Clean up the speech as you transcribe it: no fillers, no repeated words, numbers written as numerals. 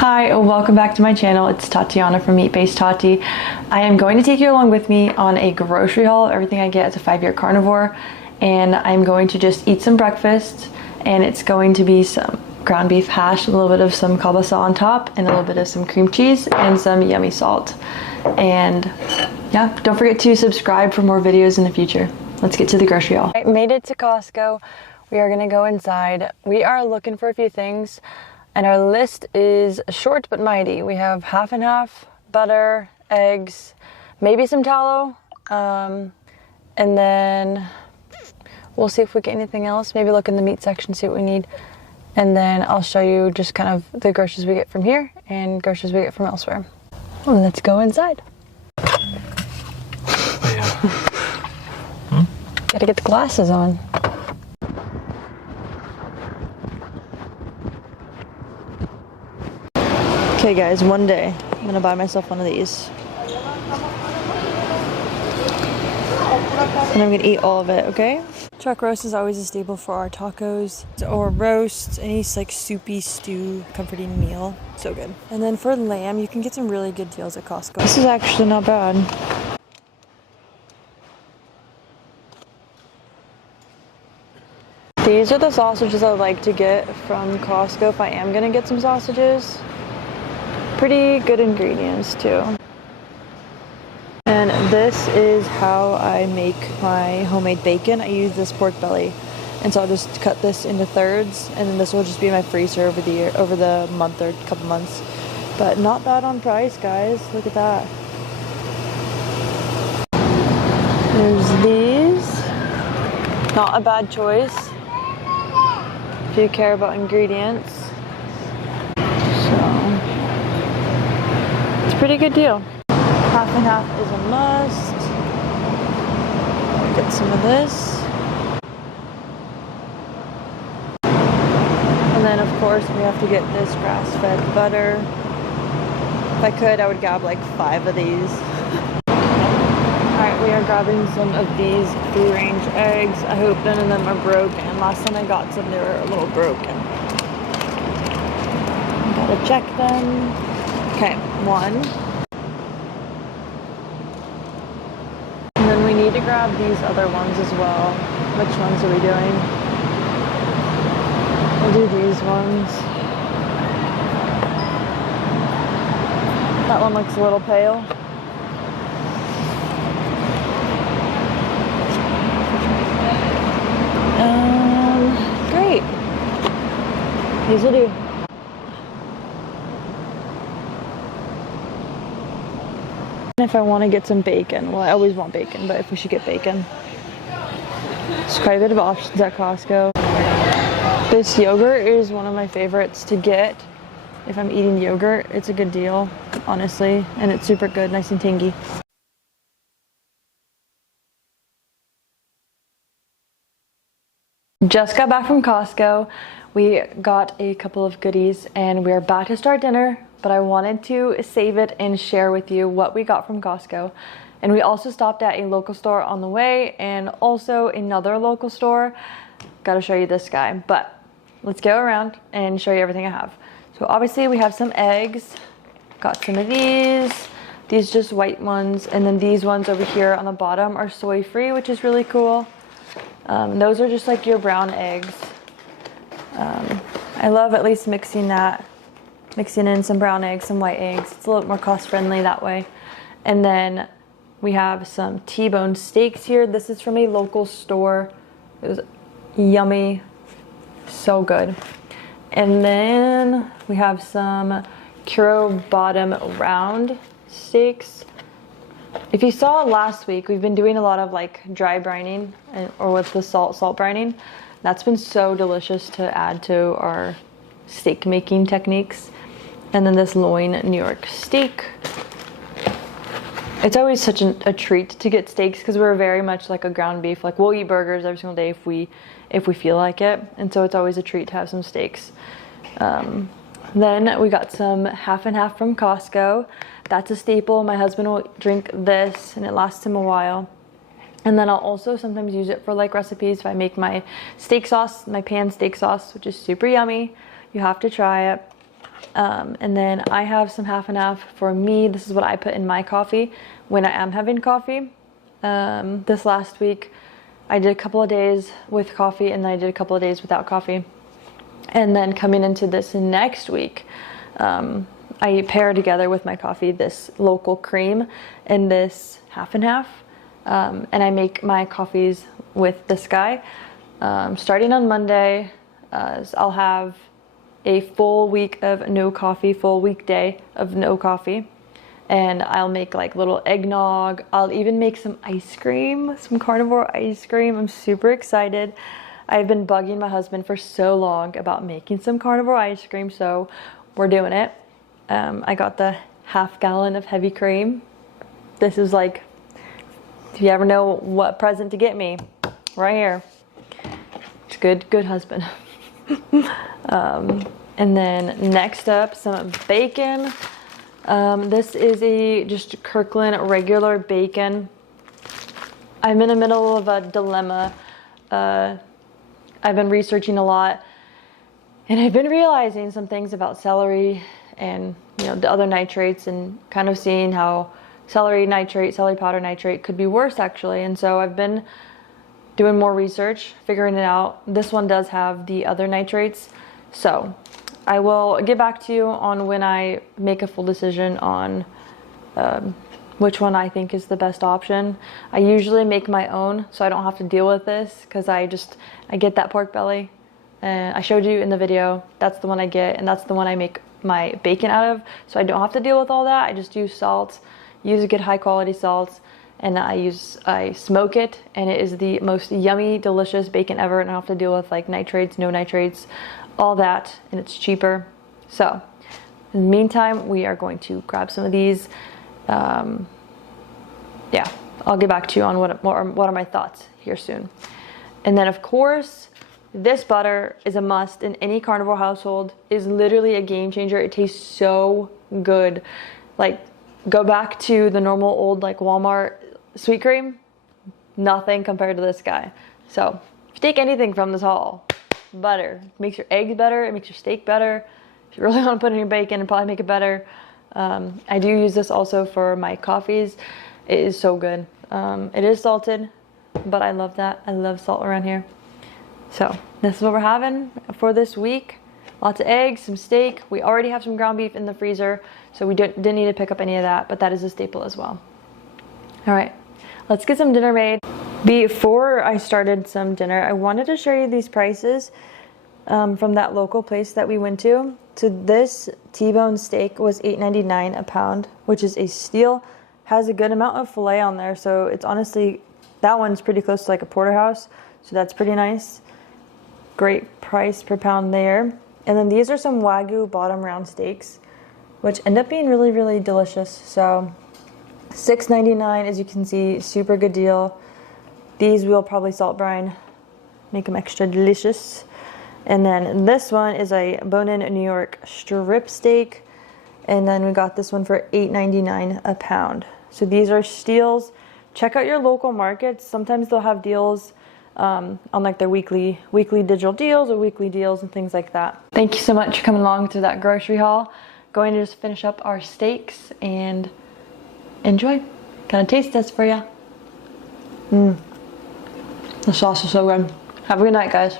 Hi, welcome back to my channel. It's Tatiana from Meat Based Tati. I am going to take you along with me on a grocery haul of everything I get as a 5-year carnivore, and I'm going to just eat some breakfast, and it's going to be some ground beef hash, a little bit of some kielbasa on top, and a little bit of some cream cheese and some yummy salt. And yeah, don't forget to subscribe for more videos in the future. Let's get to the grocery haul. I made it to Costco. We are gonna go inside. We are looking for a few things, and our list is short but mighty. We have half and half, butter, eggs, maybe some tallow, and then we'll see if we get anything else. Maybe look in the meat section, see what we need. And then I'll show you just kind of the groceries we get from here and groceries we get from elsewhere. Well, let's go inside. Gotta get the glasses on. Okay guys, one day I'm gonna buy myself one of these. And I'm gonna eat all of it, okay? Chuck roast is always a staple for our tacos or roast, any like soupy stew comforting meal. So good. And then for lamb, you can get some really good deals at Costco. This is actually not bad. These are the sausages I like to get from Costco if I am gonna get some sausages. Pretty good ingredients too. And this is how I make my homemade bacon. I use this pork belly, and so I'll just cut this into thirds, and then this will just be in my freezer over the year, over the month or couple months. But not bad on price, guys. Look at that. There's these. Not a bad choice if you care about ingredients. Pretty good deal. Half and half is a must. Get some of this. And then of course we have to get this grass-fed butter. If I could, I would grab like 5 of these. Alright, we are grabbing some of these free-range eggs. I hope none of them are broken. Last time I got some, they were a little broken. Gotta check them. Okay, 1. And then we need to grab these other ones as well. Which ones are we doing? We'll do these ones. That one looks a little pale. Great. These will do. If I want to get some bacon, well, I always want bacon, but if we should get bacon, there's quite a bit of options at Costco. This yogurt is one of my favorites to get. If I'm eating yogurt, it's a good deal, honestly, and it's super good, nice and tangy. Just got back from Costco. We got a couple of goodies and we're about to start dinner, but I wanted to save it and share with you what we got from Costco. And we also stopped at a local store on the way and also another local store. Gotta show you this guy, but let's go around and show you everything I have. So obviously we have some eggs, got some of these just white ones, and then these ones over here on the bottom are soy free, which is really cool. Those are just like your brown eggs. I love at least mixing in some brown eggs, some white eggs. It's a little more cost friendly that way. And then we have some T-bone steaks here. This is from a local store. It was yummy, so good. And then we have some Curo bottom round steaks. If you saw last week, we've been doing a lot of like dry brining or with the salt brining. That's been so delicious to add to our steak making techniques. And then this loin New York steak. It's always such a treat to get steaks because we're very much like a ground beef. Like we'll eat burgers every single day if we feel like it. And so it's always a treat to have some steaks. Then we got some half and half from Costco. That's a staple. My husband will drink this and it lasts him a while. And then I'll also sometimes use it for like recipes. If I make my steak sauce, my pan steak sauce, which is super yummy, you have to try it. And then I have some half and half for me. This is what I put in my coffee when I am having coffee. This last week I did a couple of days with coffee, and then I did a couple of days without coffee. And then coming into this next week, I pair together with my coffee this local cream and this half and half. And I make my coffees with this guy. Starting on Monday, I'll have a full week of no coffee, full weekday of no coffee. And I'll make like little eggnog. I'll even make some ice cream, some carnivore ice cream. I'm super excited. I've been bugging my husband for so long about making some carnivore ice cream, so we're doing it. I got the half gallon of heavy cream. This is like, if you ever know what present to get me, right here. It's good husband. And then next up, some bacon. This is a just Kirkland regular bacon. I'm in the middle of a dilemma. I've been researching a lot, and I've been realizing some things about celery and, you know, the other nitrates, and kind of seeing how celery nitrate, celery powder nitrate could be worse actually. And so I've been doing more research, figuring it out. This one does have the other nitrates, so I will get back to you on when I make a full decision on which one I think is the best option. I usually make my own, so I don't have to deal with this, because I get that pork belly, and I showed you in the video, that's the one I get, and that's the one I make my bacon out of, so I don't have to deal with all that. I just use salt, use a good high quality salt, and I smoke it, and it is the most yummy, delicious bacon ever, and I don't have to deal with like nitrates, no nitrates, all that, and it's cheaper. So in the meantime, we are going to grab some of these. Yeah, I'll get back to you on what are my thoughts here soon. And then of course, this butter is a must in any carnivore household. It is literally a game changer. It tastes so good. Like, go back to the normal old like Walmart sweet cream, nothing compared to this guy. So if you take anything from this haul, butter. It makes your eggs better, it makes your steak better. If you really want to put in your bacon, and probably make it better. I do use this also for my coffees. It is so good. It is salted, but I love that. I love salt around here. So this is what we're having for this week. Lots of eggs, some steak. We already have some ground beef in the freezer, so we didn't need to pick up any of that, but that is a staple as well. All right, let's get some dinner made. Before I started some dinner, I wanted to show you these prices from that local place that we went to. So this T-bone steak was $8.99 a pound, which is a steal. Has a good amount of filet on there, so it's honestly, that one's pretty close to like a porterhouse, so that's pretty nice. Great price per pound there. And then these are some Wagyu bottom round steaks, which end up being really, really delicious. So $6.99, as you can see, super good deal. These we'll probably salt brine, make them extra delicious. And then this one is a bone-in New York strip steak. And then we got this one for $8.99 a pound. So these are steals. Check out your local markets. Sometimes they'll have deals on like their weekly digital deals or weekly deals and things like that. Thank you so much for coming along to that grocery haul. Going to just finish up our steaks and enjoy. Gonna taste test for you. The sauce is so good. Have a good night, guys.